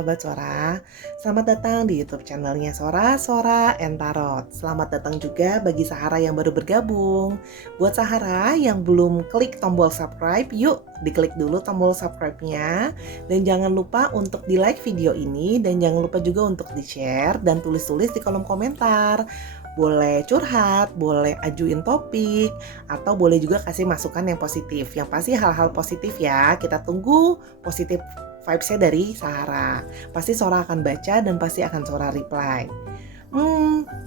sahabat Sora, selamat datang di YouTube channelnya Sora and Tarot. Selamat datang juga bagi Sahara yang baru bergabung. Buat Sahara yang belum klik tombol subscribe, yuk diklik dulu tombol subscribe-nya. Dan jangan lupa untuk di-like video ini, dan jangan lupa juga untuk di-share dan tulis-tulis di kolom komentar. Boleh curhat, boleh ajuin topik, atau boleh juga kasih masukan yang positif. Yang pasti hal-hal positif ya, kita tunggu positif vibes-nya dari Sahara. Pasti Sora akan baca dan pasti akan Sora reply.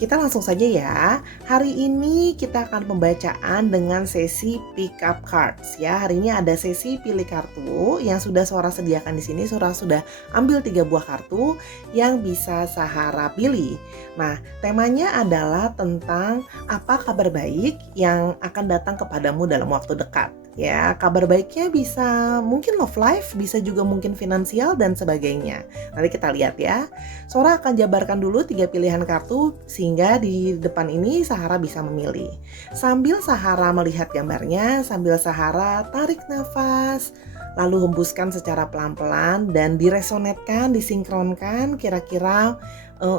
Kita langsung saja ya. Hari ini kita akan pembacaan dengan sesi pick up cards ya. Hari ini ada sesi pilih kartu yang sudah Sora sediakan di sini. Sora sudah ambil 3 buah kartu yang bisa Sahara pilih. Nah, temanya adalah tentang apa kabar baik yang akan datang kepadamu dalam waktu dekat. Ya, kabar baiknya bisa mungkin love life, bisa juga mungkin finansial dan sebagainya. Nanti kita lihat ya. Sora akan jabarkan dulu 3 pilihan kartu sehingga di depan ini Sahara bisa memilih. Sambil Sahara melihat gambarnya, sambil Sahara tarik nafas, lalu hembuskan secara pelan-pelan dan diresonetkan, disinkronkan kira-kira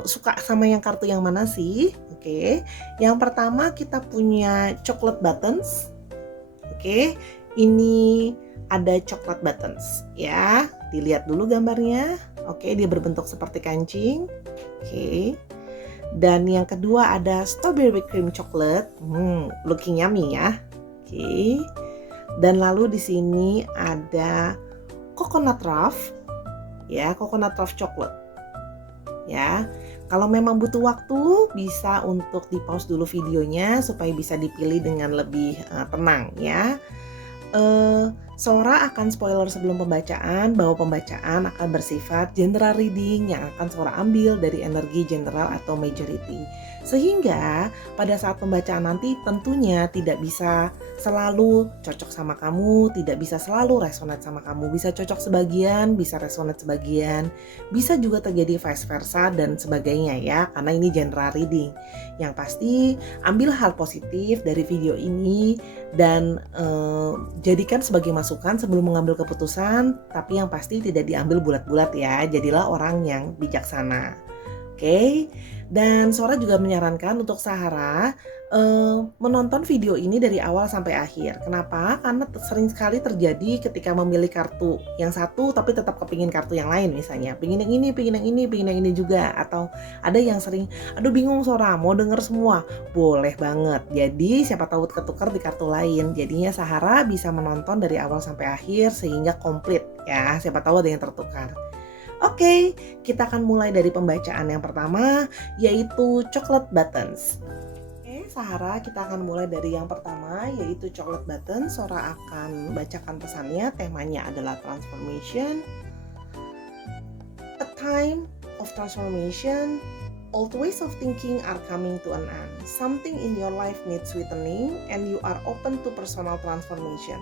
suka sama yang kartu yang mana sih? Oke. Yang pertama kita punya chocolate buttons. Oke, ini ada coklat buttons ya. Dilihat dulu gambarnya. Oke, dia berbentuk seperti kancing. Oke. Dan yang kedua ada strawberry cream chocolate. Looking yummy ya. Oke. Dan lalu di sini ada coconut ruff. Ya, coconut ruff chocolate. Ya. Kalau memang butuh waktu, bisa untuk di-pause dulu videonya supaya bisa dipilih dengan lebih tenang ya. Sora akan spoiler sebelum pembacaan bahwa pembacaan akan bersifat general reading yang akan Sora ambil dari energi general atau majority. Sehingga pada saat pembacaan nanti tentunya tidak bisa selalu cocok sama kamu, tidak bisa selalu resonate sama kamu. Bisa cocok sebagian, bisa resonate sebagian, bisa juga terjadi vice versa dan sebagainya ya, karena ini general reading. Yang pasti ambil hal positif dari video ini dan jadikan sebagai masukan sebelum mengambil keputusan, tapi yang pasti tidak diambil bulat-bulat ya. Jadilah orang yang bijaksana. Oke. Dan Sora juga menyarankan untuk Sahara menonton video ini dari awal sampai akhir. Kenapa? Karena sering sekali terjadi ketika memilih kartu yang satu tapi tetap kepingin kartu yang lain misalnya. Pingin yang ini, pingin yang ini, pingin yang ini juga. Atau ada yang sering, aduh bingung Sora, mau denger semua. Boleh banget. Jadi siapa tahu ketukar di kartu lain. Jadinya Sahara bisa menonton dari awal sampai akhir sehingga komplit ya. Siapa tahu ada yang tertukar. Oke, kita akan mulai dari pembacaan yang pertama, yaitu chocolate buttons. Oke, Sahara, kita akan mulai dari yang pertama, yaitu chocolate buttons. Sora akan bacakan pesannya, temanya adalah transformation. A time of transformation, old ways of thinking are coming to an end. Something in your life needs sweetening and you are open to personal transformation.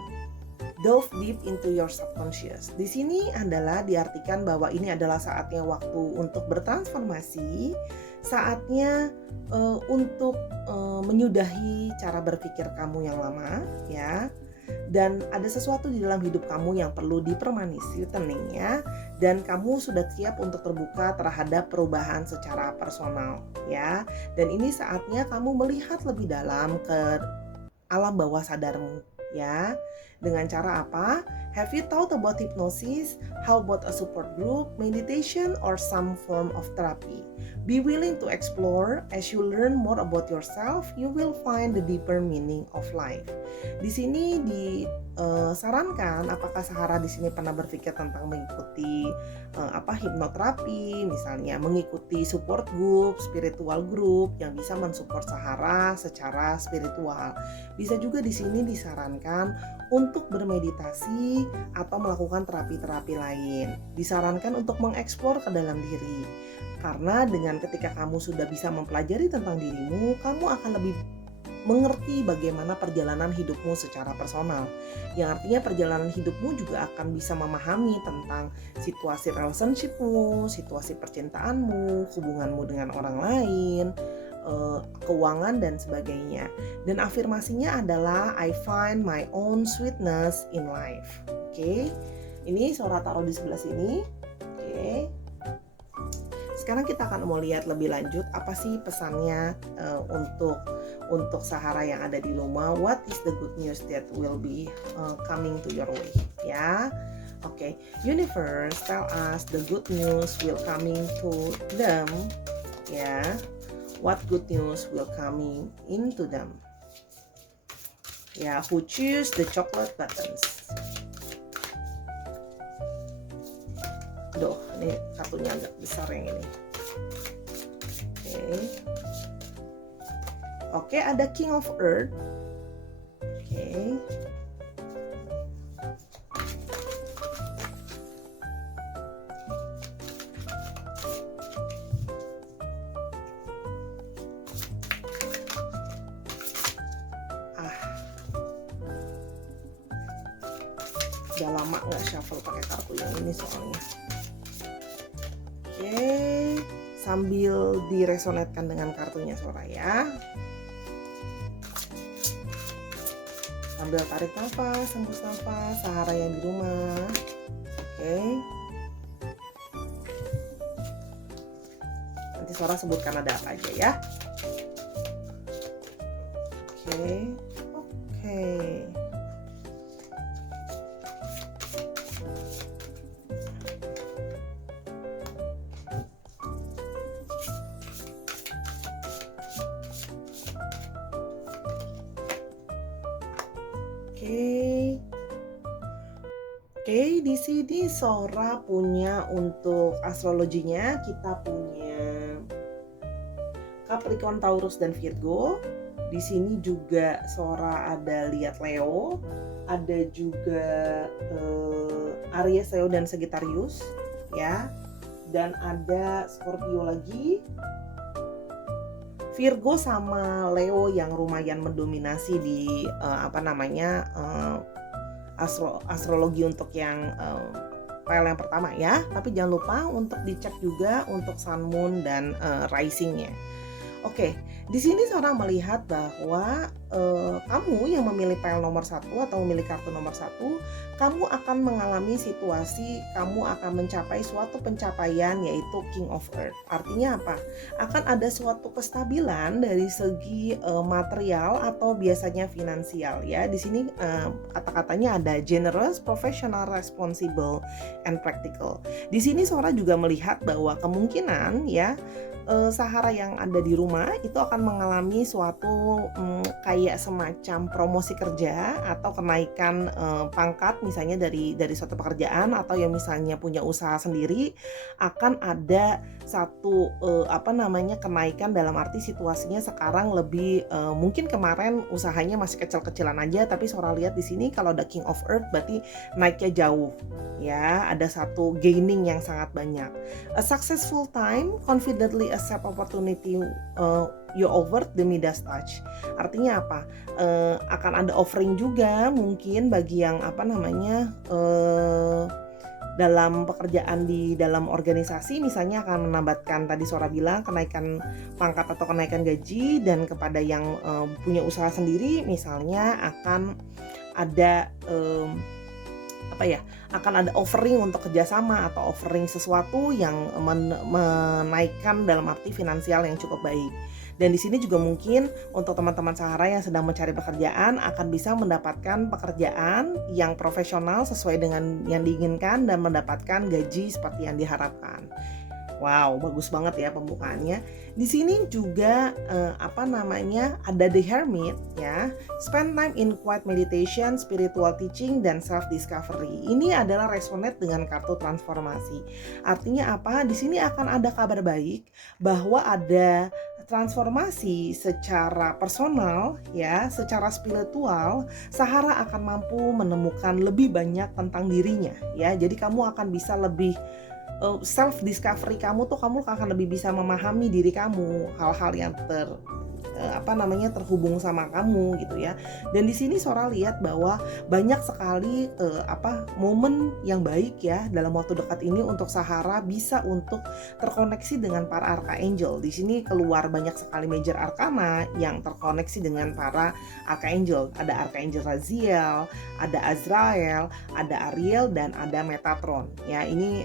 Delve deep into your subconscious. Di sini adalah diartikan bahwa ini adalah saatnya waktu untuk bertransformasi, saatnya untuk menyudahi cara berpikir kamu yang lama, ya. Dan ada sesuatu di dalam hidup kamu yang perlu dipermanis, sweetening ya. Dan kamu sudah siap untuk terbuka terhadap perubahan secara personal, ya. Dan ini saatnya kamu melihat lebih dalam ke alam bawah sadarmu, ya. Dengan cara apa? Have you thought about hypnosis? How about a support group, meditation, or some form of therapy? Be willing to explore. As you learn more about yourself, you will find the deeper meaning of life. Di sini disarankan, apakah Sahara di sini pernah berpikir tentang mengikuti hipnoterapi, misalnya mengikuti support group, spiritual group yang bisa mensupport Sahara secara spiritual. Bisa juga di sini disarankan untuk bermeditasi atau melakukan terapi-terapi lain. Disarankan untuk mengeksplor ke dalam diri. Karena dengan ketika kamu sudah bisa mempelajari tentang dirimu, kamu akan lebih mengerti bagaimana perjalanan hidupmu secara personal. Yang artinya perjalanan hidupmu juga akan bisa memahami tentang situasi relationshipmu, situasi percintaanmu, hubunganmu dengan orang lain, keuangan dan sebagainya. Dan afirmasinya adalah I find my own sweetness in life. Oke. Ini Sora taruh di sebelah sini. Oke. sekarang kita akan mau lihat lebih lanjut apa sih pesannya untuk Sahara yang ada di rumah. What is the good news that will be coming to your way? Ya, oke. Universe tell us the good news will coming to them. Ya, what good news will coming into them? Ya, who choose the chocolate buttons? Aduh, ini kartunya agak besar yang ini. Oke, ada King of Earth. Oke. Udah lama nggak shuffle pakai kartu yang ini soalnya. Oke, sambil diresonetkan dengan kartunya Sora ya. Sambil tarik nafas, hembus nafas, Sahara yang di rumah. Oke. Nanti Sora sebutkan ada apa aja ya. Oke. Oke. Oke, di sini Sora punya untuk astrologinya, kita punya Capricorn, Taurus, dan Virgo. Di sini juga Sora ada lihat Leo, ada juga Aries, Leo, dan Sagittarius, ya. Dan ada Scorpio lagi, Virgo sama Leo yang lumayan mendominasi di astrologi untuk yang file yang pertama ya. Tapi jangan lupa untuk dicek juga untuk Sun, Moon, dan risingnya. Oke, di sini Sora melihat bahwa kamu yang memilih file nomor 1 atau memilih kartu nomor 1, kamu akan mengalami situasi, kamu akan mencapai suatu pencapaian yaitu King of Earth. Artinya apa? Akan ada suatu kestabilan dari segi material atau biasanya finansial ya. Di sini kata-katanya ada generous, professional, responsible, and practical. Di sini Sora juga melihat bahwa kemungkinan ya Sahara yang ada di rumah itu akan mengalami suatu kayak semacam promosi kerja atau kenaikan pangkat misalnya dari suatu pekerjaan, atau yang misalnya punya usaha sendiri akan ada satu kenaikan dalam arti situasinya sekarang lebih mungkin kemarin usahanya masih kecil-kecilan aja, tapi Sora lihat di sini kalau ada King of Earth berarti naiknya jauh ya, ada satu gaining yang sangat banyak. A successful time, confidently accept opportunity you over the Midas touch. Artinya apa? Akan ada offering juga mungkin bagi yang dalam pekerjaan di dalam organisasi misalnya akan menambahkan, tadi Sora bilang, kenaikan pangkat atau kenaikan gaji, dan kepada yang punya usaha sendiri misalnya akan ada akan ada offering untuk kerjasama atau offering sesuatu yang menaikkan dalam arti finansial yang cukup baik. Dan di sini juga mungkin untuk teman-teman Sahara yang sedang mencari pekerjaan akan bisa mendapatkan pekerjaan yang profesional sesuai dengan yang diinginkan dan mendapatkan gaji seperti yang diharapkan. Wow, bagus banget ya pembukaannya. Di sini juga ada The Hermit ya. Spend time in quiet meditation, spiritual teaching, dan self discovery. Ini adalah resonate dengan kartu transformasi. Artinya apa? Di sini akan ada kabar baik bahwa ada transformasi secara personal ya, secara spiritual. Sahara akan mampu menemukan lebih banyak tentang dirinya ya. Jadi kamu akan bisa lebih self discovery kamu akan lebih bisa memahami diri kamu, hal-hal yang terhubung sama kamu gitu ya. Dan di sini Sora lihat bahwa banyak sekali momen yang baik ya dalam waktu dekat ini untuk Sahara bisa untuk terkoneksi dengan para archangel. Di sini keluar banyak sekali major arcana yang terkoneksi dengan para archangel. Ada archangel Raziel, ada Azrael, ada Ariel, dan ada Metatron. Ya, ini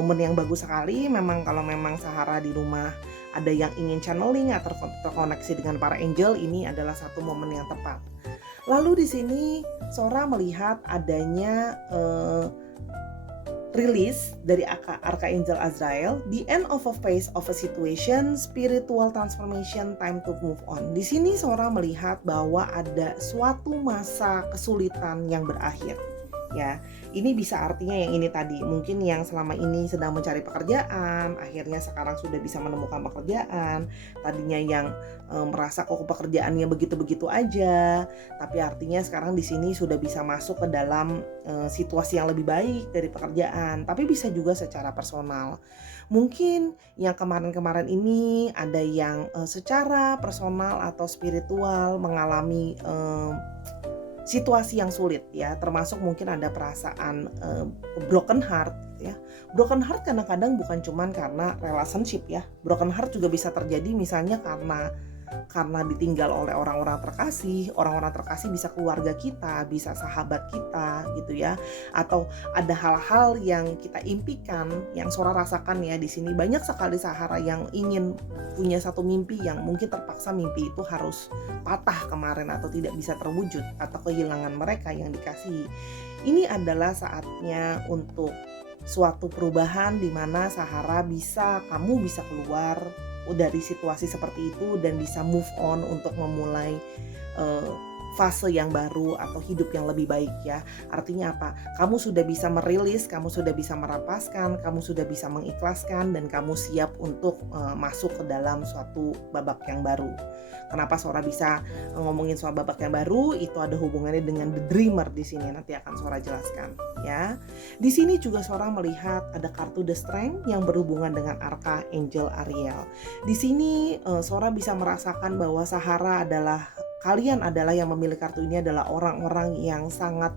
momen yang bagus sekali. Memang kalau memang Sahara di rumah ada yang ingin channeling atau terkoneksi dengan para angel, ini adalah satu momen yang tepat. Lalu di sini Sora melihat adanya rilis dari Archangel Azrael, the end of a phase of a situation, spiritual transformation, time to move on. Di sini Sora melihat bahwa ada suatu masa kesulitan yang berakhir. Ya, ini bisa artinya yang ini tadi, mungkin yang selama ini sedang mencari pekerjaan, akhirnya sekarang sudah bisa menemukan pekerjaan. Tadinya yang merasa kok pekerjaannya begitu-begitu aja, tapi artinya sekarang di sini sudah bisa masuk ke dalam situasi yang lebih baik dari pekerjaan. Tapi bisa juga secara personal. Mungkin yang kemarin-kemarin ini ada yang secara personal atau spiritual mengalami situasi yang sulit ya, termasuk mungkin ada perasaan broken heart ya. Broken heart kadang-kadang bukan cuman karena relationship ya. Broken heart juga bisa terjadi misalnya karena ditinggal oleh orang-orang terkasih. Orang-orang terkasih bisa keluarga kita, bisa sahabat kita gitu ya. Atau ada hal-hal yang kita impikan, yang Sora rasakan ya di sini. Banyak sekali Sahara yang ingin punya satu mimpi yang mungkin terpaksa mimpi itu harus patah kemarin atau tidak bisa terwujud, atau kehilangan mereka yang dikasihi. Ini adalah saatnya untuk suatu perubahan di mana Sahara kamu bisa keluar dari situasi seperti itu dan bisa move on untuk memulai fase yang baru atau hidup yang lebih baik ya. Artinya apa? Kamu sudah bisa merilis, kamu sudah bisa merapaskan, kamu sudah bisa mengikhlaskan, dan kamu siap untuk masuk ke dalam suatu babak yang baru. Kenapa Sora bisa ngomongin soal babak yang baru? Itu ada hubungannya dengan The Dreamer di sini, nanti akan Sora jelaskan ya. Di sini juga Sora melihat ada kartu The Strength yang berhubungan dengan Archangel Ariel. Di sini Sora bisa merasakan bahwa kalian adalah yang memilih kartu ini adalah orang-orang yang sangat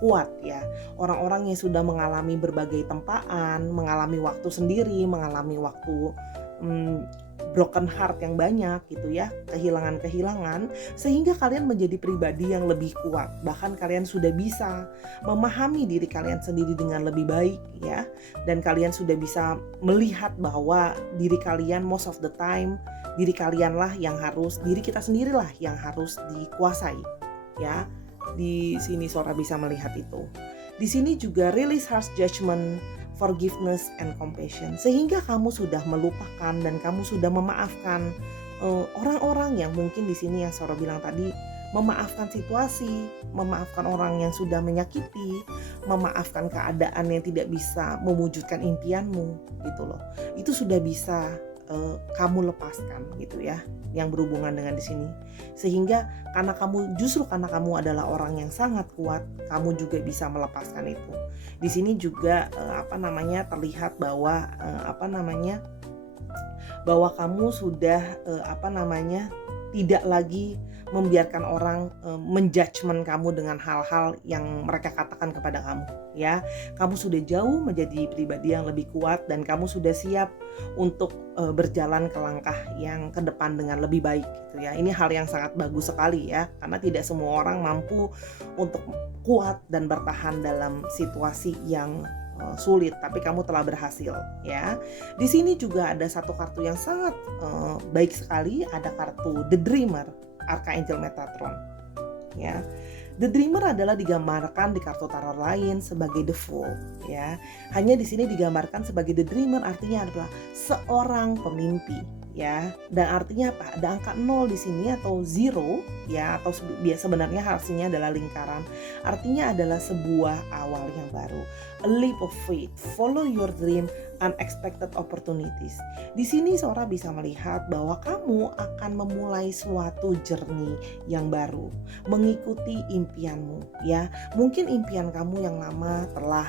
kuat ya. Orang-orang yang sudah mengalami berbagai tempaan, mengalami waktu sendiri, mengalami waktu broken heart yang banyak gitu ya, kehilangan-kehilangan, sehingga kalian menjadi pribadi yang lebih kuat. Bahkan kalian sudah bisa memahami diri kalian sendiri dengan lebih baik ya, dan kalian sudah bisa melihat bahwa diri kalian most of the time, diri kita sendirilah yang harus dikuasai ya. Di sini Sora bisa melihat itu. Di sini juga release harsh judgment, forgiveness and compassion, sehingga kamu sudah melupakan dan kamu sudah memaafkan orang-orang yang mungkin di sini yang Sora bilang tadi, memaafkan situasi, memaafkan orang yang sudah menyakiti, memaafkan keadaan yang tidak bisa mewujudkan impianmu gitu loh. Itu sudah bisa kamu lepaskan gitu ya, yang berhubungan dengan di sini. Sehingga karena kamu adalah orang yang sangat kuat, kamu juga bisa melepaskan itu. Di sini juga terlihat bahwa bahwa kamu sudah tidak lagi membiarkan orang menjudgment kamu dengan hal-hal yang mereka katakan kepada kamu ya. Kamu sudah jauh menjadi pribadi yang lebih kuat dan kamu sudah siap untuk berjalan ke langkah yang ke depan dengan lebih baik gitu ya. Ini hal yang sangat bagus sekali ya, karena tidak semua orang mampu untuk kuat dan bertahan dalam situasi yang sulit, tapi kamu telah berhasil ya. Di sini juga ada satu kartu yang sangat baik sekali, ada kartu The Dreamer, Archangel Metatron ya. The Dreamer adalah digambarkan di kartu tarot lain sebagai The Fool ya. Hanya di sini digambarkan sebagai The Dreamer, artinya adalah seorang pemimpi ya. Dan artinya apa? Ada angka 0 di sini atau 0 ya, atau sebenarnya hasilnya adalah lingkaran. Artinya adalah sebuah awal yang baru. A leap of faith, follow your dream, unexpected opportunities. Di sini Sora bisa melihat bahwa kamu akan memulai suatu journey yang baru, mengikuti impianmu ya. Mungkin impian kamu yang lama telah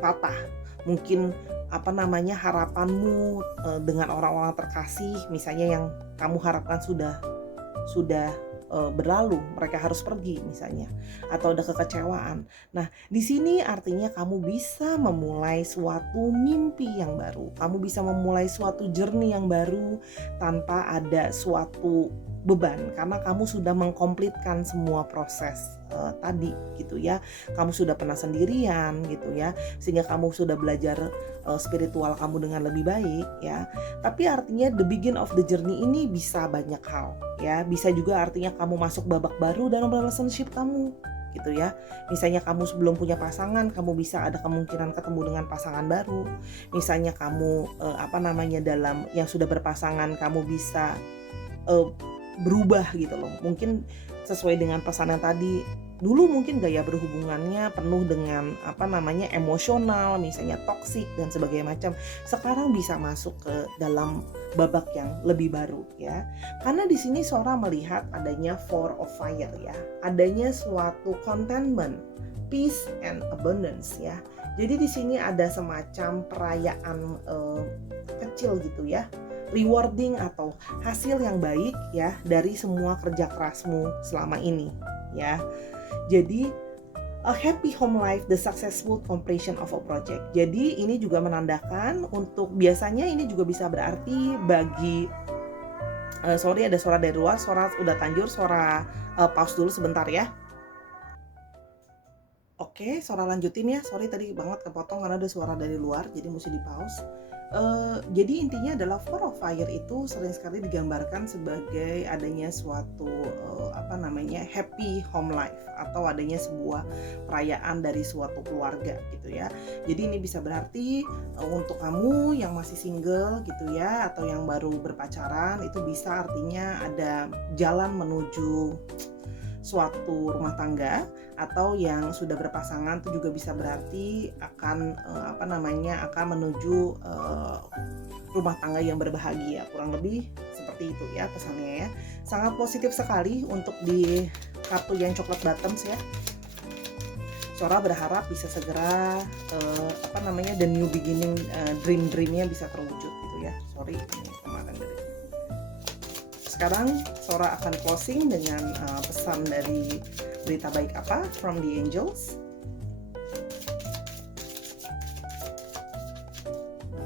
patah. Mungkin harapanmu dengan orang-orang terkasih misalnya yang kamu harapkan sudah berlalu, mereka harus pergi misalnya, atau ada kekecewaan. Nah, di sini artinya kamu bisa memulai suatu mimpi yang baru. Kamu bisa memulai suatu journey yang baru tanpa ada suatu beban karena kamu sudah mengkomplitkan semua proses tadi gitu ya. Kamu sudah pernah sendirian gitu ya, sehingga kamu sudah belajar spiritual kamu dengan lebih baik ya. Tapi artinya the begin of the journey ini bisa banyak hal ya. Bisa juga artinya kamu masuk babak baru dalam relationship kamu gitu ya. Misalnya kamu sebelum punya pasangan, kamu bisa ada kemungkinan ketemu dengan pasangan baru. Misalnya kamu dalam yang sudah berpasangan, kamu bisa berubah gitu loh. Mungkin sesuai dengan pesanan tadi, dulu mungkin gaya berhubungannya penuh dengan emosional, misalnya toksik dan sebagainya macam. Sekarang bisa masuk ke dalam babak yang lebih baru ya. Karena di sini Sora melihat adanya Four of Fire ya. Adanya suatu contentment, peace and abundance ya. Jadi di sini ada semacam perayaan kecil gitu ya. Rewarding atau hasil yang baik ya dari semua kerja kerasmu selama ini ya. Jadi a happy home life, the successful completion of a project. Jadi ini juga menandakan untuk biasanya ini juga bisa berarti bagi ada suara dari luar, suara udah tanjur, suara pause dulu sebentar ya. Oke, suara lanjutin ya. Sorry tadi banget kepotong karena ada suara dari luar, jadi mesti di pause. Jadi intinya adalah Four of Fire itu sering sekali digambarkan sebagai adanya suatu happy home life atau adanya sebuah perayaan dari suatu keluarga gitu ya. Jadi ini bisa berarti untuk kamu yang masih single gitu ya, atau yang baru berpacaran, itu bisa artinya ada jalan menuju suatu rumah tangga, atau yang sudah berpasangan itu juga bisa berarti akan akan menuju rumah tangga yang berbahagia. Kurang lebih seperti itu ya pesannya ya. Sangat positif sekali untuk di kartu yang coklat bottoms ya. Sora berharap bisa segera the new beginning, dream-dreamnya bisa terwujud gitu ya. Sorry ini kemarin dari. Sekarang Sora akan closing dengan pesan dari berita baik apa from the angels.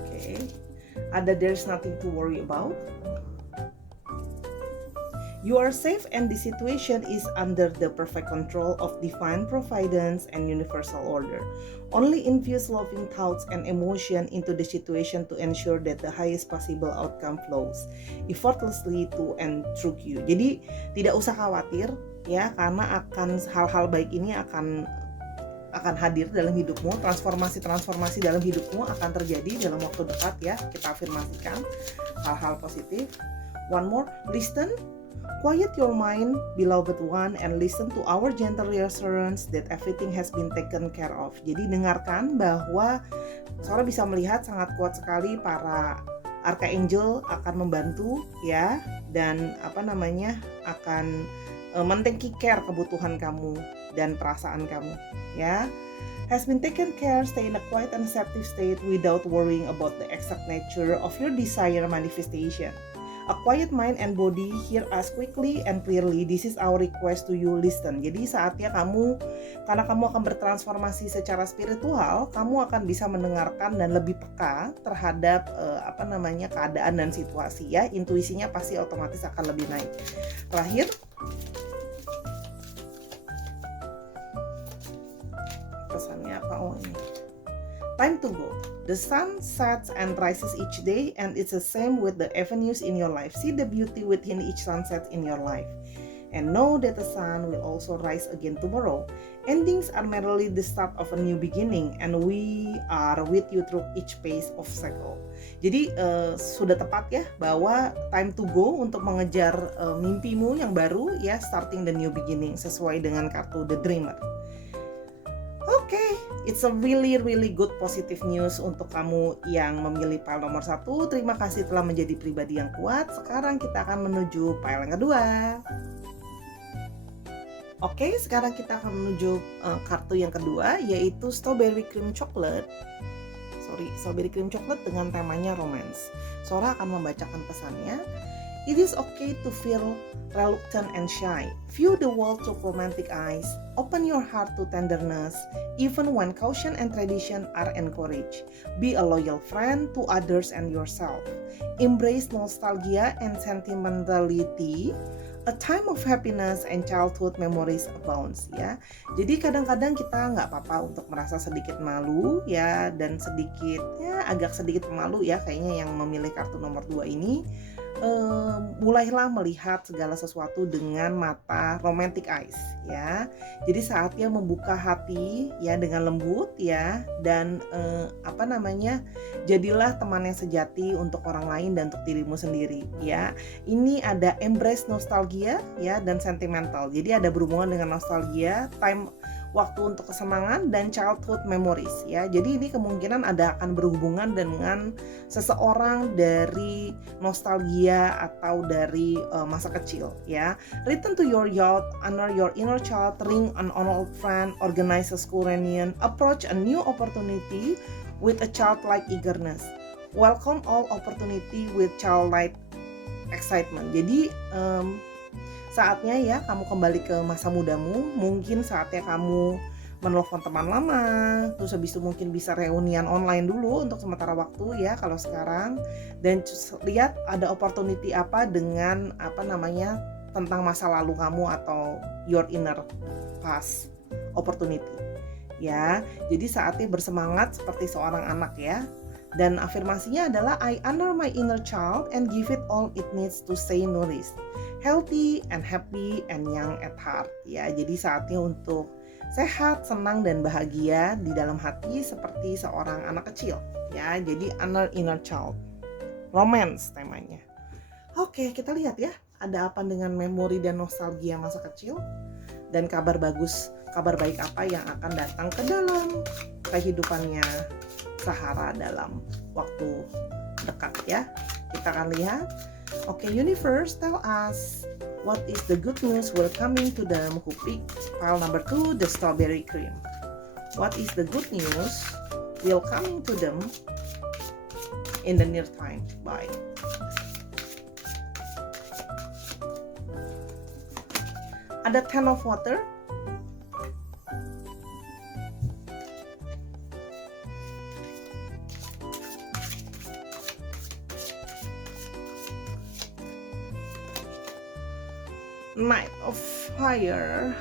Oke. Ada there's nothing to worry about. You are safe and the situation is under the perfect control of divine providence and universal order. Only infuse loving thoughts and emotion into the situation to ensure that the highest possible outcome flows effortlessly to and through you. Jadi tidak usah khawatir ya, karena akan hal-hal baik ini akan hadir dalam hidupmu. Transformasi dalam hidupmu akan terjadi dalam waktu dekat ya. Kita afirmasikan hal-hal positif. One more, listen. Quiet your mind, beloved one, and listen to our gentle reassurance that everything has been taken care of. Jadi dengarkan bahwa Sora bisa melihat sangat kuat sekali para archangel akan membantu ya, dan akan men-take care kebutuhan kamu dan perasaan kamu ya. Has been taken care, stay in a quiet and receptive state without worrying about the exact nature of your desire manifestation. A quiet mind and body hear us quickly and clearly. This is our request to you, listen. Jadi saatnya karena kamu akan bertransformasi secara spiritual, kamu akan bisa mendengarkan dan lebih peka terhadap keadaan dan situasi ya. Intuisinya pasti otomatis akan lebih naik. Terakhir, pesannya apa? Oh ini. Time to go. The sun sets and rises each day, and it's the same with the avenues in your life. See the beauty within each sunset in your life, and know that the sun will also rise again tomorrow. Endings are merely the start of a new beginning, and we are with you through each phase of cycle. Jadi sudah tepat ya bahwa time to go untuk mengejar mimpimu yang baru ya, starting the new beginning sesuai dengan kartu The Dreamer. Oke, it's a really good positive news untuk kamu yang memilih pile nomor 1. Terima kasih telah menjadi pribadi yang kuat. Sekarang kita akan menuju pile yang kedua. Oke, sekarang kita akan menuju kartu yang kedua, yaitu Strawberry Cream Chocolate dengan temanya romance. Sora akan membacakan pesannya. It is okay to feel reluctant and shy. View the world through romantic eyes. Open your heart to tenderness, even when caution and tradition are encouraged. Be a loyal friend to others and yourself. Embrace nostalgia and sentimentality. A time of happiness and childhood memories abounds ya. Jadi kadang-kadang kita nggak apa-apa untuk merasa sedikit malu ya, dan sedikit ya agak sedikit malu ya kayaknya yang memilih kartu nomor 2 ini. Mulailah melihat segala sesuatu dengan mata romantic eyes ya. Jadi saatnya membuka hati ya dengan lembut ya, dan jadilah teman yang sejati untuk orang lain dan untuk dirimu sendiri ya. Ini ada embrace nostalgia ya dan sentimental. Jadi ada berhubungan dengan nostalgia, time waktu untuk kesenangan, dan childhood memories ya. Jadi ini kemungkinan akan berhubungan dengan seseorang dari nostalgia atau dari masa kecil ya. Return to your youth, honor your inner child, ring an old friend, organize a school reunion, approach a new opportunity with a childlike eagerness. Welcome all opportunity with childlike excitement. Jadi saatnya ya kamu kembali ke masa mudamu. Mungkin saatnya kamu menelpon teman lama, terus habis itu mungkin bisa reunian online dulu untuk sementara waktu ya kalau sekarang, dan lihat ada opportunity apa dengan tentang masa lalu kamu atau your inner past opportunity ya. Jadi saatnya bersemangat seperti seorang anak ya. Dan afirmasinya adalah I honor my inner child and give it all it needs to stay nourished, healthy and happy and young at heart ya. Jadi saatnya untuk sehat, senang dan bahagia di dalam hati seperti seorang anak kecil ya. Jadi honor inner child. Romance temanya. Oke, kita lihat ya ada apa dengan memori dan nostalgia masa kecil, dan kabar baik apa yang akan datang ke dalam kehidupannya Sahara dalam waktu dekat ya. Kita akan lihat. Oke, universe tell us what is the good news will coming to them who pick pile number 2, the strawberry cream. What is the good news will coming to them in the near time. Bye. Ada 10 of water. Knight of fire.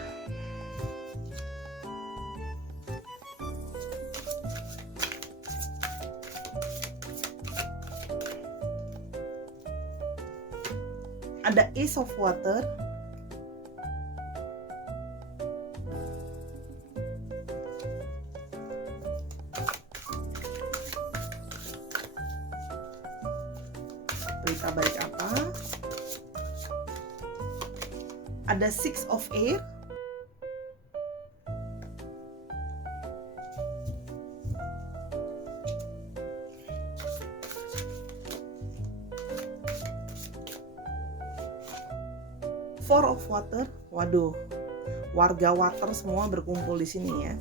Ada ace of water. Berita baik apa? Ada six of air. Four of water. Waduh, warga water semua berkumpul di sini ya.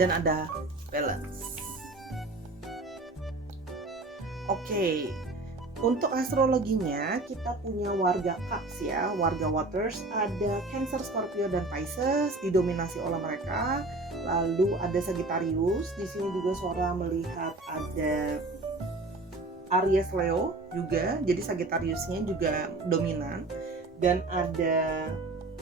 Dan ada balance. Oke, untuk astrologinya kita punya warga Cups ya, warga Waters, ada Cancer, Scorpio dan Pisces didominasi oleh mereka. Lalu ada Sagittarius, di sini juga Sora melihat ada Aries, Leo juga. Jadi Sagittariusnya juga dominan, dan ada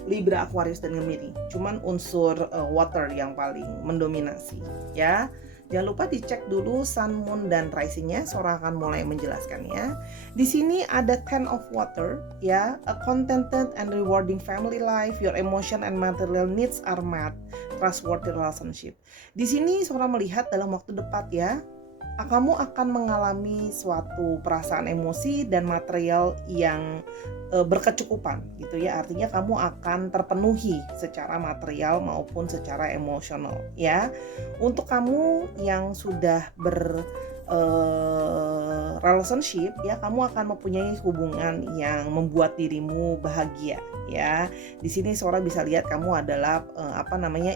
Libra, Aquarius dan Gemini. Cuman unsur water yang paling mendominasi ya. Jangan lupa dicek dulu Sun, Moon dan Rising-nya. Sora akan mulai menjelaskannya. Di sini ada 10 of water ya, a contented and rewarding family life, your emotion and material needs are met, trustworthy relationship. Di sini Sora melihat dalam waktu dekat ya, kamu akan mengalami suatu perasaan emosi dan material yang berkecukupan gitu ya. Artinya kamu akan terpenuhi secara material maupun secara emosional ya. Untuk kamu yang sudah relationship ya, kamu akan mempunyai hubungan yang membuat dirimu bahagia ya. Di sini Sora bisa lihat kamu adalah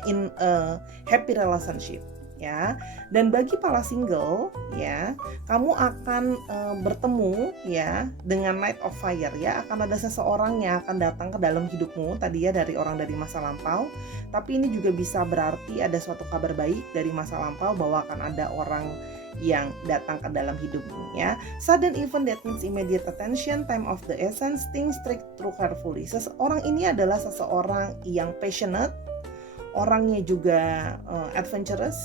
in a happy relationship ya. Dan bagi para single ya, kamu akan bertemu ya dengan Knight of Fire ya, akan ada seseorang yang akan datang ke dalam hidupmu tadi ya, dari orang dari masa lampau. Tapi ini juga bisa berarti ada suatu kabar baik dari masa lampau bahwa akan ada orang yang datang ke dalam hidupmu ya. Sudden event that needs immediate attention, time of the essence, think strict through carefully. Seseorang ini adalah seseorang yang passionate, orangnya juga adventurous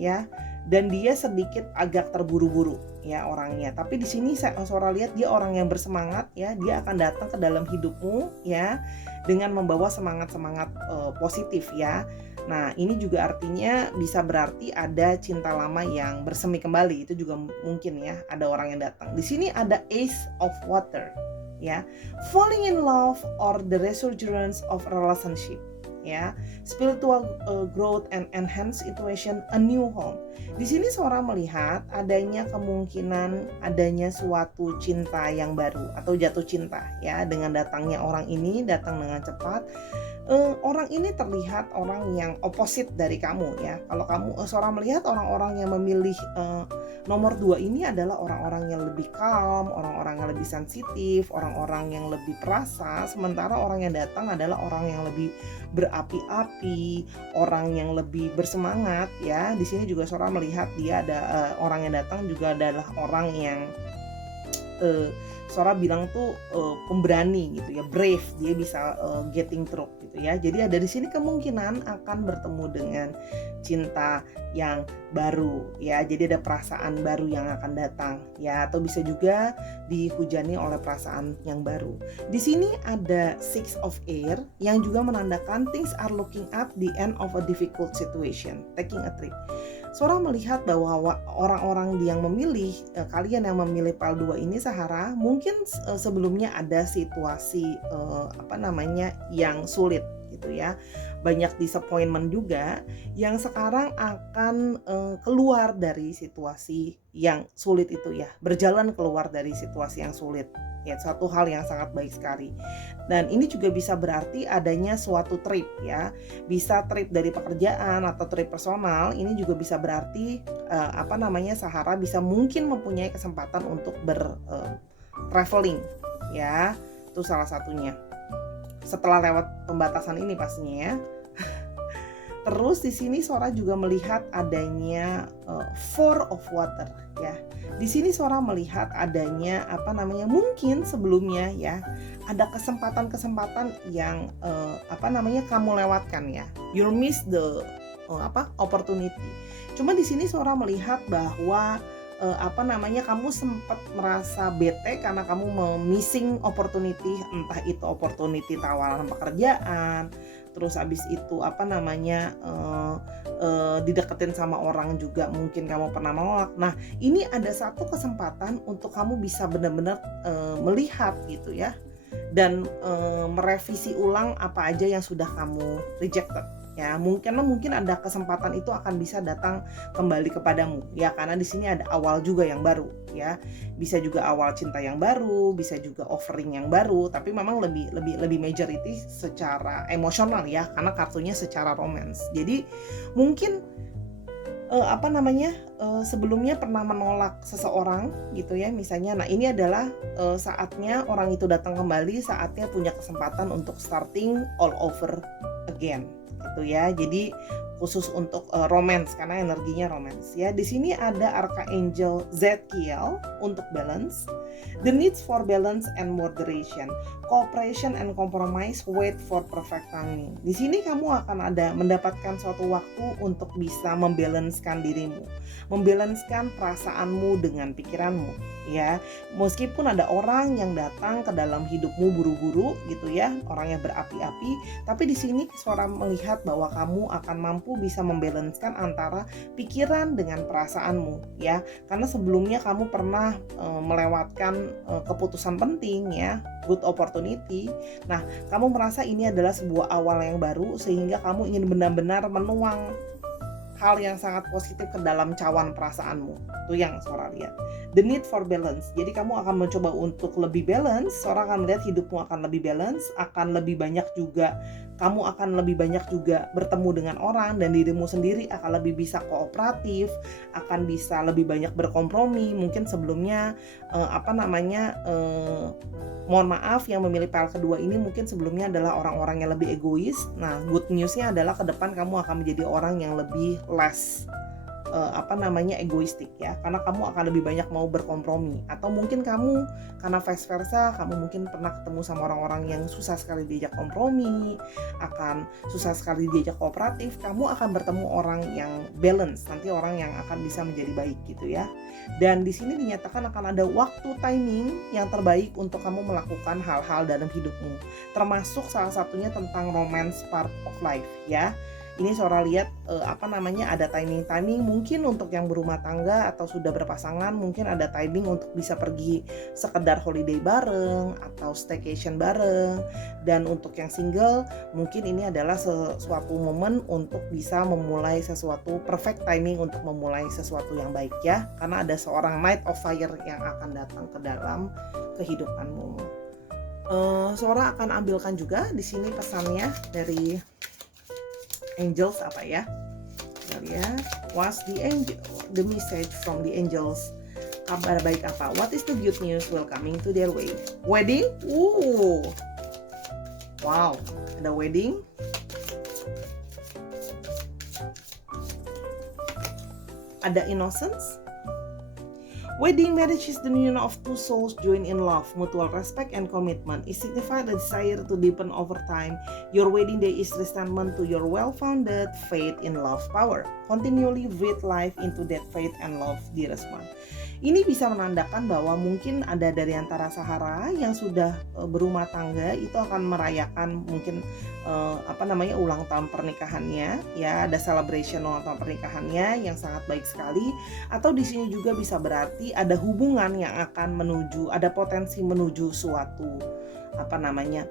ya, dan dia sedikit agak terburu-buru ya orangnya. Tapi di sini Sora lihat dia orang yang bersemangat ya, dia akan datang ke dalam hidupmu ya dengan membawa semangat-semangat positif ya. Nah, ini juga artinya bisa berarti ada cinta lama yang bersemi kembali. Itu juga mungkin ya, ada orang yang datang. Di sini ada Ace of Water ya. Falling in love or the resurgence of a relationship ya. Spiritual growth and enhance situation, a new home. Di sini Sora melihat adanya kemungkinan adanya suatu cinta yang baru atau jatuh cinta ya, dengan datangnya orang ini, datang dengan cepat. Orang ini terlihat orang yang opposite dari kamu ya. Kalau kamu Sora melihat orang-orang yang memilih nomor 2 ini adalah orang-orang yang lebih calm, orang-orang yang lebih sensitif, orang-orang yang lebih perasa, sementara orang yang datang adalah orang yang lebih berapi-api, orang yang lebih bersemangat ya. Di sini juga Sora melihat dia ada orang yang datang juga adalah orang yang Sora bilang tuh pemberani gitu ya, brave, dia bisa getting through gitu ya. Jadi ada di sini kemungkinan akan bertemu dengan cinta yang baru ya. Jadi ada perasaan baru yang akan datang ya, atau bisa juga dihujani oleh perasaan yang baru. Di sini ada Six of Air yang juga menandakan things are looking up the end of a difficult situation, taking a trip. Sora melihat bahwa orang-orang yang memilih, kalian yang memilih PAL 2 ini Sahara, mungkin sebelumnya ada situasi yang sulit gitu ya. Banyak disappointment juga yang sekarang akan keluar dari situasi yang sulit itu ya, berjalan keluar dari situasi yang sulit. Ya, suatu hal yang sangat baik sekali. Dan ini juga bisa berarti adanya suatu trip ya. Bisa trip dari pekerjaan atau trip personal. Ini juga bisa berarti Sahara bisa mungkin mempunyai kesempatan untuk traveling ya. Itu salah satunya. Setelah lewat pembatasan ini pastinya ya. Terus di sini Sora juga melihat adanya Four of Water ya. Di sini Sora melihat adanya mungkin sebelumnya ya ada kesempatan-kesempatan yang kamu lewatkan ya. You miss the opportunity. Cuma di sini Sora melihat bahwa kamu sempat merasa bete karena kamu missing opportunity, entah itu opportunity tawaran pekerjaan, terus abis itu dideketin sama orang juga mungkin kamu pernah menolak. Nah, ini ada satu kesempatan untuk kamu bisa benar-benar melihat gitu ya, dan merevisi ulang apa aja yang sudah kamu rejected ya. Mungkin ada kesempatan itu akan bisa datang kembali kepadamu ya, karena di sini ada awal juga yang baru ya. Bisa juga awal cinta yang baru, bisa juga offering yang baru, tapi memang lebih majority secara emosional ya, karena kartunya secara romance. Jadi mungkin sebelumnya pernah menolak seseorang gitu ya misalnya. Nah, ini adalah saatnya orang itu datang kembali, saatnya punya kesempatan untuk starting all over again gitu ya. Jadi khusus untuk romance karena energinya romance ya. Di sini ada Archangel Zadkiel untuk balance, the needs for balance and moderation, cooperation and compromise, wait for perfect timing. Di sini kamu akan mendapatkan suatu waktu untuk bisa membalanskan dirimu, membalanskan perasaanmu dengan pikiranmu ya. Meskipun ada orang yang datang ke dalam hidupmu buru-buru gitu ya, orang yang berapi-api, tapi di sini Sora melihat bahwa kamu akan mampu bisa membalanskan antara pikiran dengan perasaanmu ya. Karena sebelumnya kamu pernah melewatkan keputusan penting ya, good opportunity. Nah, kamu merasa ini adalah sebuah awal yang baru sehingga kamu ingin benar-benar menuang hal yang sangat positif ke dalam cawan perasaanmu. Itu yang Sora lihat. The need for balance. Jadi kamu akan mencoba untuk lebih balance. Sora akan melihat hidupmu akan lebih balance, akan lebih banyak juga kamu akan lebih banyak juga bertemu dengan orang, dan dirimu sendiri akan lebih bisa kooperatif, akan bisa lebih banyak berkompromi. Mungkin sebelumnya mohon maaf, yang memilih PL kedua ini mungkin sebelumnya adalah orang-orang yang lebih egois. Nah, good newsnya adalah ke depan kamu akan menjadi orang yang lebih less egoistik ya, karena kamu akan lebih banyak mau berkompromi. Atau mungkin kamu karena vice versa, kamu mungkin pernah ketemu sama orang-orang yang susah sekali diajak kompromi, akan susah sekali diajak kooperatif. Kamu akan bertemu orang yang balance, nanti orang yang akan bisa menjadi baik gitu ya. Dan di sini dinyatakan akan ada waktu timing yang terbaik untuk kamu melakukan hal-hal dalam hidupmu, termasuk salah satunya tentang romance part of life ya. Ini Sora lihat ada timing mungkin untuk yang berumah tangga atau sudah berpasangan, mungkin ada timing untuk bisa pergi sekedar holiday bareng atau staycation bareng. Dan untuk yang single, mungkin ini adalah sesuatu momen untuk bisa memulai sesuatu, perfect timing untuk memulai sesuatu yang baik ya, karena ada seorang knight of fire yang akan datang ke dalam kehidupanmu. Sora akan ambilkan juga di sini pesannya dari angels apa ya? Kita lihat, what's the message from the angels? Kabar baik apa? What is the good news welcoming to their way? Wedding? Wow, ada wedding. Ada innocence. Wedding marriage is the union of two souls joined in love, mutual respect, and commitment. It signifies a desire to deepen over time. Your wedding day is testament to your well-founded faith in love power. Continually breathe life into that faith and love, dearest one. Ini bisa menandakan bahwa mungkin ada dari antara Sahara yang sudah berumah tangga itu akan merayakan mungkin ulang tahun pernikahannya ya, ada celebration ulang tahun pernikahannya yang sangat baik sekali. Atau di sini juga bisa berarti ada hubungan yang akan ada potensi menuju suatu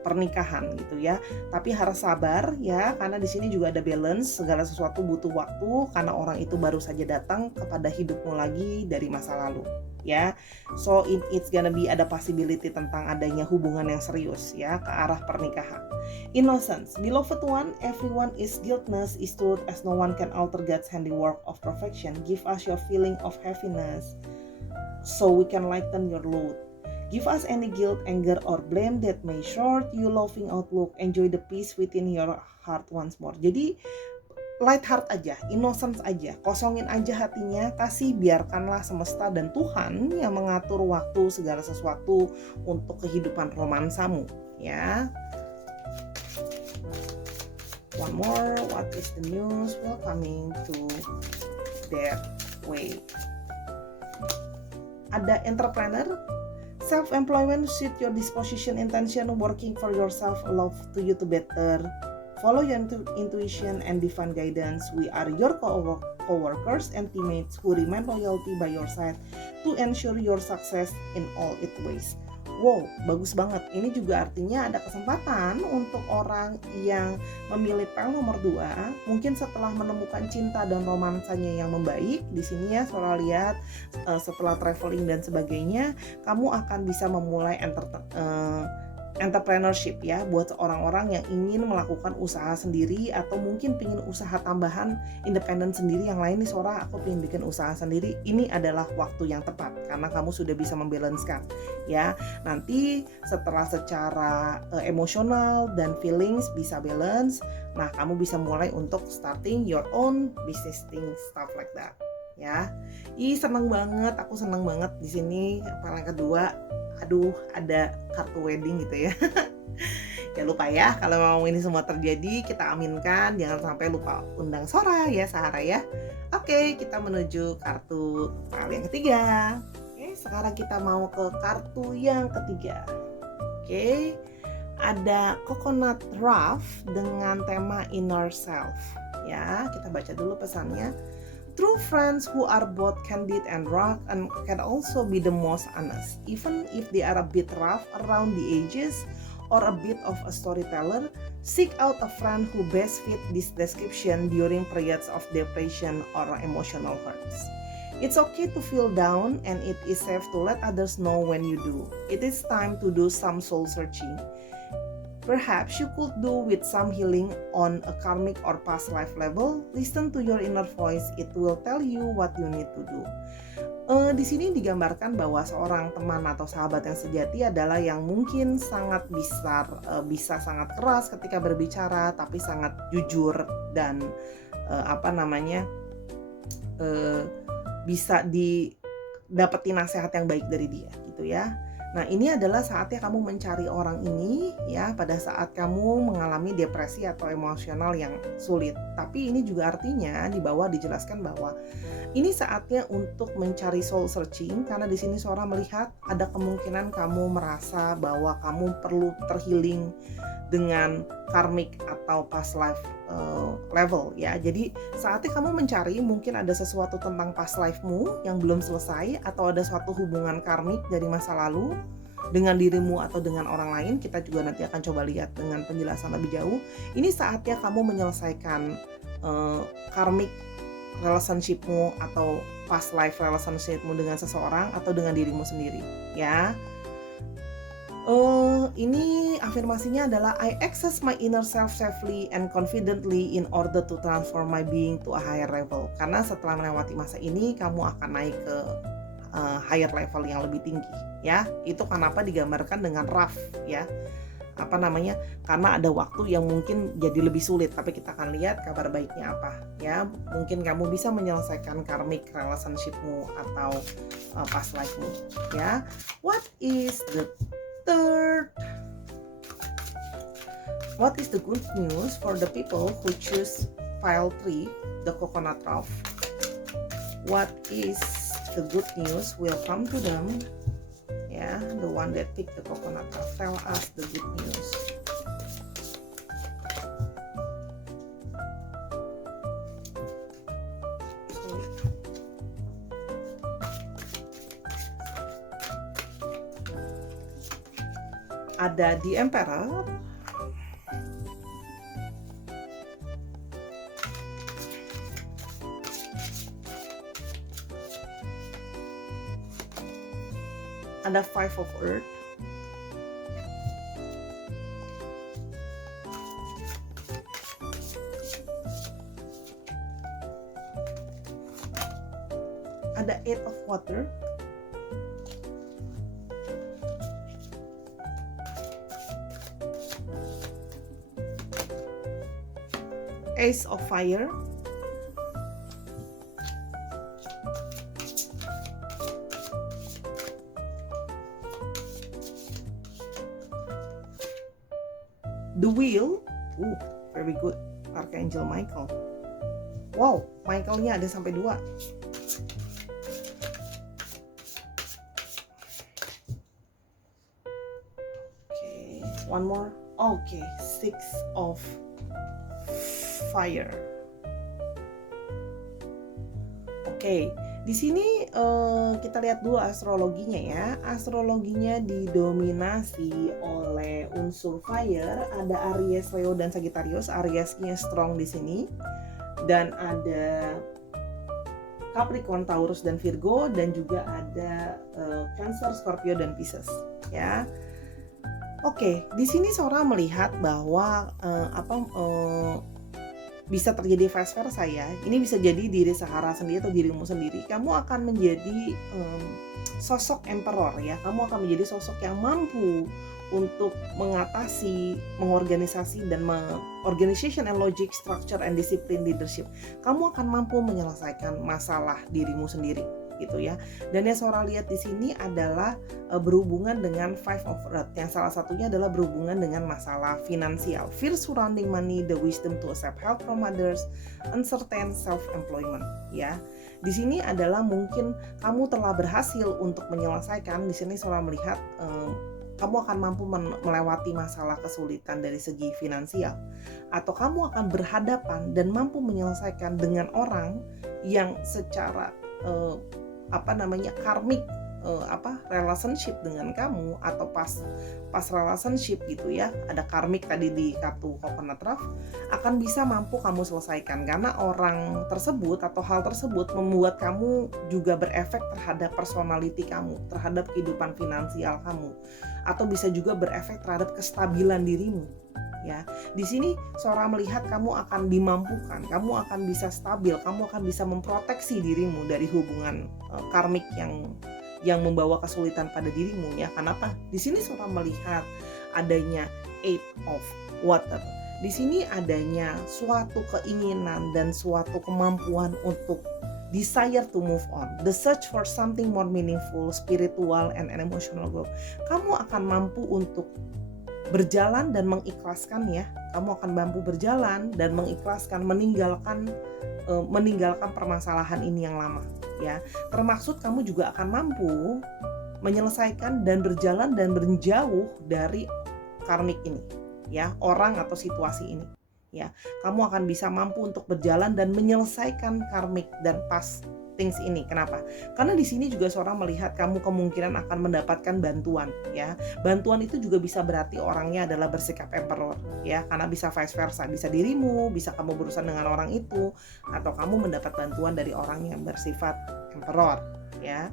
pernikahan gitu ya. Tapi harus sabar ya, karena di sini juga ada balance, segala sesuatu butuh waktu karena orang itu baru saja datang kepada hidupmu lagi dari masa lalu ya. So it's gonna be ada possibility tentang adanya hubungan yang serius ya ke arah pernikahan. Innocence, beloved one, everyone is guiltless is truth as no one can alter God's handiwork of perfection. Give us your feeling of happiness so we can lighten your load. Give us any guilt, anger, or blame that may short you loving outlook. Enjoy the peace within your heart once more. Jadi light heart aja, innocence aja, kosongin aja hatinya, kasih, biarkanlah semesta dan Tuhan yang mengatur waktu segala sesuatu untuk kehidupan romansamu ya. One more, what is the news welcoming to their way? Ada entrepreneur, self-employment, suit your disposition, intention, working for yourself, love to you to better. Follow your intuition and divine guidance. We are your co-workers and teammates who remain loyalty by your side to ensure your success in all its ways. Wow, bagus banget. Ini juga artinya ada kesempatan untuk orang yang memilih PL nomor 2, mungkin setelah menemukan cinta dan romansanya yang membaik. Di sini ya Sora lihat setelah traveling dan sebagainya, kamu akan bisa memulai entrepreneurship ya, buat orang-orang yang ingin melakukan usaha sendiri atau mungkin pengen usaha tambahan independen sendiri. Yang lain nih, Sora aku pengen bikin usaha sendiri. Ini adalah waktu yang tepat karena kamu sudah bisa membalancekan ya. Nanti setelah secara emosional dan feelings bisa balance, nah kamu bisa mulai untuk starting your own business things, stuff like that ya. Seneng banget, aku seneng banget di sini. Paling kedua, aduh ada kartu wedding gitu ya. Jangan lupa ya, kalau mau ini semua terjadi kita aminkan, jangan sampai lupa undang Sora ya, Sahara ya. Oke, kita menuju kartu PL yang ketiga. Oke, sekarang kita mau ke kartu yang ketiga. Oke, ada Coconut Ruff dengan tema Inner Self ya. Kita baca dulu pesannya. True friends who are both candid and rough and can also be the most honest, even if they are a bit rough around the edges or a bit of a storyteller. Seek out a friend who best fit this description during periods of depression or emotional hurts. It's okay to feel down, and it is safe to let others know when you do. It is time to do some soul searching. Perhaps you could do with some healing on a karmic or past life level. Listen to your inner voice, it will tell you what you need to do. Di sini digambarkan bahwa seorang teman atau sahabat yang sejati adalah yang mungkin sangat bisa sangat keras ketika berbicara, tapi sangat jujur dan bisa didapati nasihat yang baik dari dia, gitu ya. Nah, ini adalah saatnya kamu mencari orang ini ya pada saat kamu mengalami depresi atau emosional yang sulit. Tapi ini juga artinya di bawah dijelaskan bahwa ini saatnya untuk mencari soul searching, karena di sini Sora melihat ada kemungkinan kamu merasa bahwa kamu perlu terhealing dengan karmic atau past life level ya. Jadi saatnya kamu mencari, mungkin ada sesuatu tentang past life-mu yang belum selesai, atau ada suatu hubungan karmik dari masa lalu dengan dirimu atau dengan orang lain. Kita juga nanti akan coba lihat dengan penjelasan lebih jauh. Ini saatnya kamu menyelesaikan karmic relationship-mu atau past life relationship-mu dengan seseorang atau dengan dirimu sendiri ya. Ini afirmasinya adalah I access my inner self safely and confidently in order to transform my being to a higher level. Karena setelah melewati masa ini, kamu akan naik ke higher level yang lebih tinggi ya. Itu kenapa digambarkan dengan rough ya. Karena ada waktu yang mungkin jadi lebih sulit, tapi kita akan lihat kabar baiknya apa ya. Mungkin kamu bisa menyelesaikan karmic relationship-mu atau past life-mu ya. What is the good news for the people who choose pile 3, the coconut trough? What is the good news will come to them? Yeah, the one that picked the coconut trough. Tell us the good news. Ada The Emperor, ada Five of Earth, ada Eight of Water, Ace of Fire, The Wheel. Very good. Archangel Michael. Wow, Michaelnya ada sampai 2. Okay, one more. Okay, Six of Fire. Oke, di sini kita lihat dulu astrologinya ya. Astrologinya didominasi oleh unsur fire. Ada Aries, Leo, dan Sagittarius. Ariesnya strong di sini. Dan ada Capricorn, Taurus, dan Virgo. Dan juga ada Cancer, Scorpio, dan Pisces. Ya. Oke, di sini Sora melihat bahwa bisa terjadi vice versa ya. Ini bisa jadi diri Sahara sendiri atau dirimu sendiri. Kamu akan menjadi sosok emperor ya. Kamu akan menjadi sosok yang mampu untuk mengatasi, mengorganisasi dan organization and logic, structure and discipline leadership. Kamu akan mampu menyelesaikan masalah dirimu sendiri gitu ya. Dan yang Sora lihat di sini adalah berhubungan dengan Five of Earth, yang salah satunya adalah berhubungan dengan masalah finansial, fear surrounding money, the wisdom to accept help from others, uncertain self-employment ya. Di sini adalah mungkin kamu telah berhasil untuk menyelesaikan. Di sini Sora melihat kamu akan mampu melewati masalah kesulitan dari segi finansial, atau kamu akan berhadapan dan mampu menyelesaikan dengan orang yang secara karmik relationship dengan kamu, atau pas relationship gitu ya, ada karmik tadi di kartu coconut ruff, akan bisa mampu kamu selesaikan karena orang tersebut atau hal tersebut membuat kamu juga berefek terhadap personality kamu, terhadap kehidupan finansial kamu, atau bisa juga berefek terhadap kestabilan dirimu. Ya, di sini Sora melihat kamu akan dimampukan, kamu akan bisa stabil, kamu akan bisa memproteksi dirimu dari hubungan karmik yang membawa kesulitan pada dirimu ya. Kenapa? Di sini Sora melihat adanya Eight of Water. Di sini adanya suatu keinginan dan suatu kemampuan untuk desire to move on, the search for something more meaningful, spiritual and emotional growth. Kamu akan mampu untuk berjalan dan mengikhlaskan ya. Kamu akan mampu berjalan dan mengikhlaskan, meninggalkan permasalahan ini yang lama ya. Termaksud kamu juga akan mampu menyelesaikan dan berjalan dan menjauh dari karmik ini ya, orang atau situasi ini ya. Kamu akan bisa mampu untuk berjalan dan menyelesaikan karmik dan past things ini. Kenapa? Karena di sini juga seorang melihat kamu kemungkinan akan mendapatkan bantuan ya. Bantuan itu juga bisa berarti orangnya adalah bersikap emperor ya, karena bisa vice versa, bisa dirimu, bisa kamu berurusan dengan orang itu, atau kamu mendapat bantuan dari orang yang bersifat emperor ya.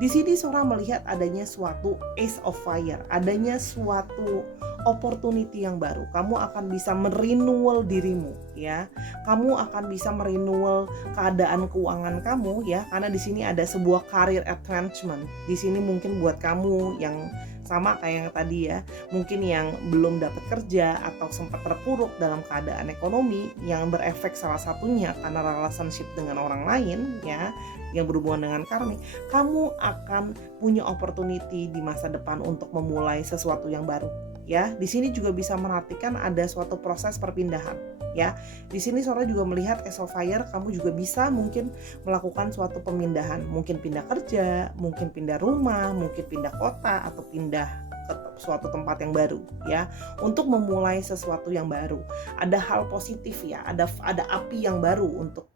Di sini seorang melihat adanya suatu Ace of Fire, adanya suatu opportunity yang baru. Kamu akan bisa merenewal dirimu ya. Kamu akan bisa merenewal keadaan keuangan kamu ya, karena di sini ada sebuah career advancement. Di sini mungkin buat kamu yang sama kayak yang tadi ya, mungkin yang belum dapat kerja atau sempat terpuruk dalam keadaan ekonomi yang berefek salah satunya karena relationship dengan orang lain ya, yang berhubungan dengan karmik, kamu akan punya opportunity di masa depan untuk memulai sesuatu yang baru ya. Di sini juga bisa menartikan ada suatu proses perpindahan ya. Di sini Sora juga melihat Ace of Fire, kamu juga bisa mungkin melakukan suatu pemindahan, mungkin pindah kerja, mungkin pindah rumah, mungkin pindah kota, atau pindah ke suatu tempat yang baru ya, untuk memulai sesuatu yang baru. Ada hal positif ya, ada api yang baru untuk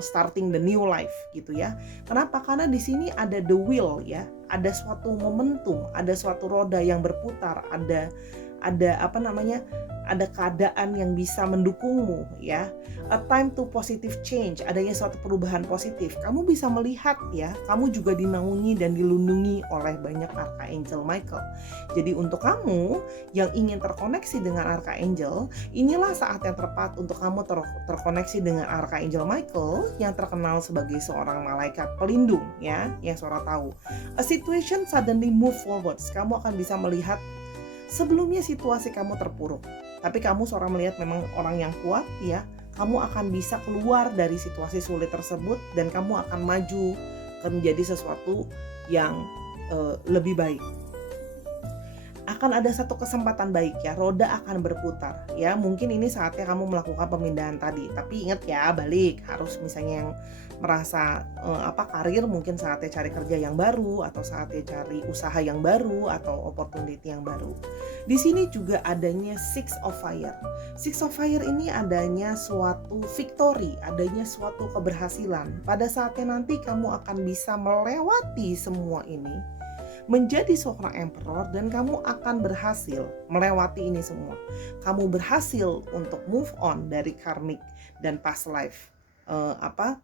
starting the new life gitu ya. Kenapa? Karena di sini ada the wheel ya, ada suatu momentum, ada suatu roda yang berputar, ada ada keadaan yang bisa mendukungmu ya. A time to positive change, adanya suatu perubahan positif. Kamu bisa melihat ya, kamu juga dinaungi dan dilindungi oleh banyak Archangel Michael. Jadi untuk kamu yang ingin terkoneksi dengan Archangel, inilah saat yang tepat untuk kamu terkoneksi dengan Archangel Michael yang terkenal sebagai seorang malaikat pelindung ya, yang Sora tahu. A situation suddenly move forwards. Kamu akan bisa melihat sebelumnya situasi kamu terpuruk, tapi kamu seorang melihat memang orang yang kuat ya. Kamu akan bisa keluar dari situasi sulit tersebut dan kamu akan maju ke menjadi sesuatu yang lebih baik. Akan ada satu kesempatan baik ya, roda akan berputar ya. Mungkin ini saatnya kamu melakukan pemindahan tadi, tapi ingat ya, balik harus misalnya yang merasa karir, mungkin saatnya cari kerja yang baru, atau saatnya cari usaha yang baru, atau opportunity yang baru. Di sini juga adanya Six of Fire. Six of Fire ini adanya suatu victory, adanya suatu keberhasilan. Pada saatnya nanti kamu akan bisa melewati semua ini, menjadi seorang emperor, dan kamu akan berhasil melewati ini semua. Kamu berhasil untuk move on dari karmik dan past life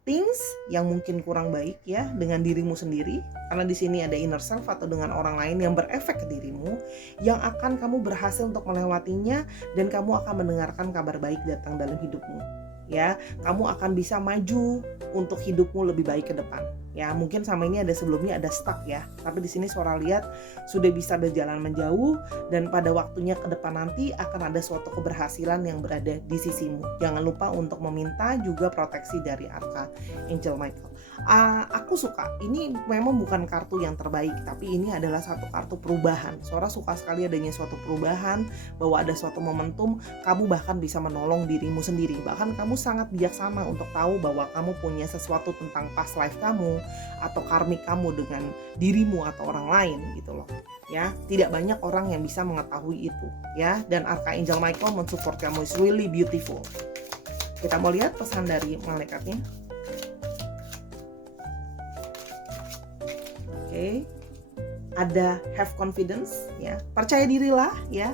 things yang mungkin kurang baik ya dengan dirimu sendiri, karena di sini ada inner self atau dengan orang lain yang berefek ke dirimu, yang akan kamu berhasil untuk melewatinya, dan kamu akan mendengarkan kabar baik datang dalam hidupmu ya. Kamu akan bisa maju untuk hidupmu lebih baik ke depan ya. Mungkin sama ini ada sebelumnya ada stuck ya, tapi di sini Sora lihat sudah bisa berjalan menjauh, dan pada waktunya ke depan nanti akan ada suatu keberhasilan yang berada di sisimu. Jangan lupa untuk meminta juga proteksi dari Archangel Michael. Aku suka, ini memang bukan kartu yang terbaik, tapi ini adalah satu kartu perubahan. Sora suka sekali adanya suatu perubahan, bahwa ada suatu momentum kamu bahkan bisa menolong dirimu sendiri. Bahkan kamu sangat bijaksana untuk tahu bahwa kamu punya sesuatu tentang past life kamu atau karmik kamu dengan dirimu atau orang lain gitu loh ya. Tidak banyak orang yang bisa mengetahui itu ya, dan Archangel Michael mensupport kamu. It's really beautiful. Kita mau lihat pesan dari malaikatnya. Oke. Ada have confidence, ya. Percaya dirilah, ya.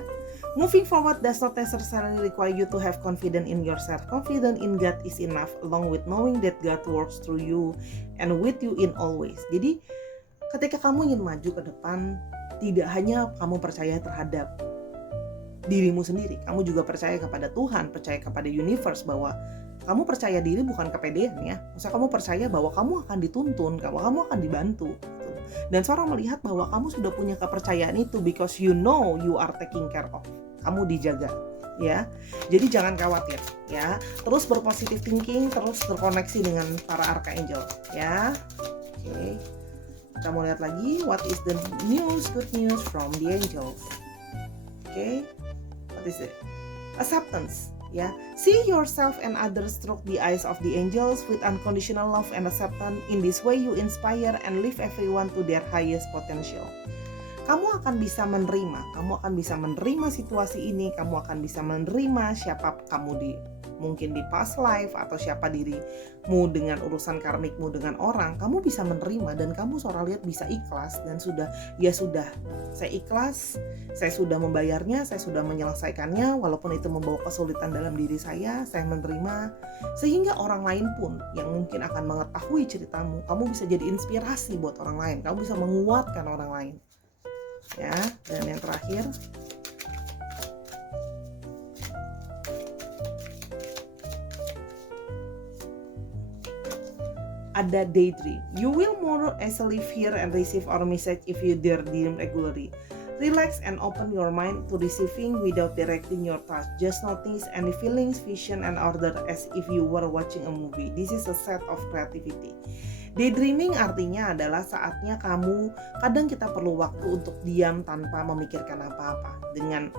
Moving forward does not necessarily require you to have confidence in yourself. Confidence in God is enough, along with knowing that God works through you and with you in all ways. Jadi, ketika kamu ingin maju ke depan, tidak hanya kamu percaya terhadap dirimu sendiri, kamu juga percaya kepada Tuhan, percaya kepada universe, bahwa kamu percaya diri bukan kepedean, ya. Maksudnya kamu percaya bahwa kamu akan dituntun, kamu akan dibantu, gitu. Dan seorang melihat bahwa kamu sudah punya kepercayaan itu because you know you are taking care of. Kamu dijaga, ya. Jadi jangan khawatir, ya. Terus berpositive thinking, terus terkoneksi dengan para archangel, ya. Oke. Kita mau lihat lagi, what is the news, good news from the angels. Oke. What is it? Acceptance. Ya, see yourself and others through the eyes of the angels with unconditional love and acceptance. In this way you inspire and lift everyone to their highest potential. Kamu akan bisa menerima situasi ini, kamu akan bisa menerima siapa kamu mungkin di past life, atau siapa dirimu dengan urusan karmikmu dengan orang, kamu bisa menerima, dan kamu seorang lihat bisa ikhlas, dan sudah, saya ikhlas, saya sudah membayarnya, saya sudah menyelesaikannya, walaupun itu membawa kesulitan dalam diri saya menerima, sehingga orang lain pun yang mungkin akan mengetahui ceritamu, kamu bisa jadi inspirasi buat orang lain, kamu bisa menguatkan orang lain. Ya, dan yang terakhir, ada daydream. You will more easily hear and receive our message if you daydream regularly. Relax and open your mind to receiving without directing your thoughts. Just notice any feelings, vision, and order as if you were watching a movie. This is a set of creativity. Daydreaming artinya adalah saatnya kamu, kadang kita perlu waktu untuk diam tanpa memikirkan apa-apa. Dengan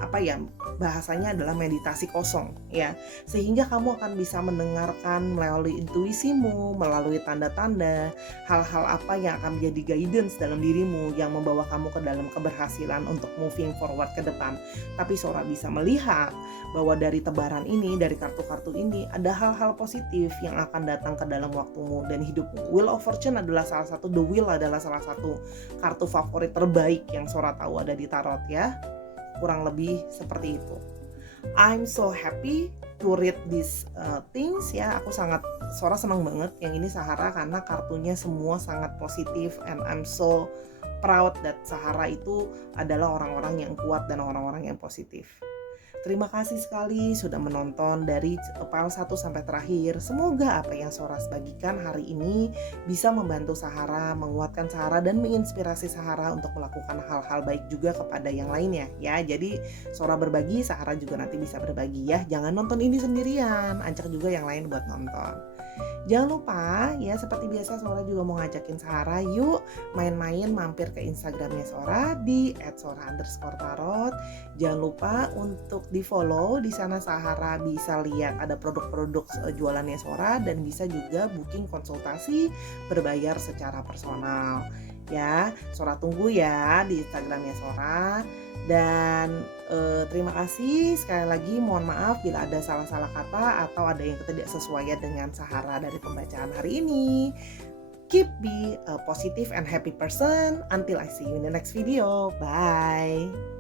bahasanya adalah meditasi kosong, ya. Sehingga kamu akan bisa mendengarkan melalui intuisimu, melalui tanda-tanda, hal-hal apa yang akan menjadi guidance dalam dirimu yang membawa kamu ke dalam keberhasilan untuk moving forward ke depan. Tapi Sora bisa melihat bahwa dari tebaran ini, dari kartu-kartu ini, ada hal-hal positif yang akan datang ke dalam waktumu dan hidupmu. Wheel of Fortune adalah salah satu, The Wheel adalah salah satu kartu favorit terbaik yang Sora tahu ada di tarot, ya. Kurang lebih seperti itu. I'm so happy to read these things, ya. Sora senang banget yang ini Sahara karena kartunya semua sangat positif, and I'm so proud that Sahara itu adalah orang-orang yang kuat dan orang-orang yang positif. Terima kasih sekali sudah menonton dari file 1 sampai terakhir. Semoga apa yang Sora bagikan hari ini bisa membantu Sahara, menguatkan Sahara, dan menginspirasi Sahara untuk melakukan hal-hal baik juga kepada yang lainnya, ya. Jadi Sora berbagi, Sahara juga nanti bisa berbagi, ya. Jangan nonton ini sendirian, ajak juga yang lain buat nonton. Jangan lupa, ya, seperti biasa Sora juga mau ngajakin Sahara, yuk main-main mampir ke Instagramnya Sora di @sora_tarot. Jangan lupa untuk di follow, di sana Sahara bisa lihat ada produk-produk jualannya Sora, dan bisa juga booking konsultasi berbayar secara personal, ya. Sora tunggu ya di Instagramnya Sora. Dan terima kasih sekali lagi, mohon maaf bila ada salah-salah kata atau ada yang ketidaksesuaian dengan Sahara dari pembacaan hari ini. Keep be a positive and happy person until I see you in the next video. Bye.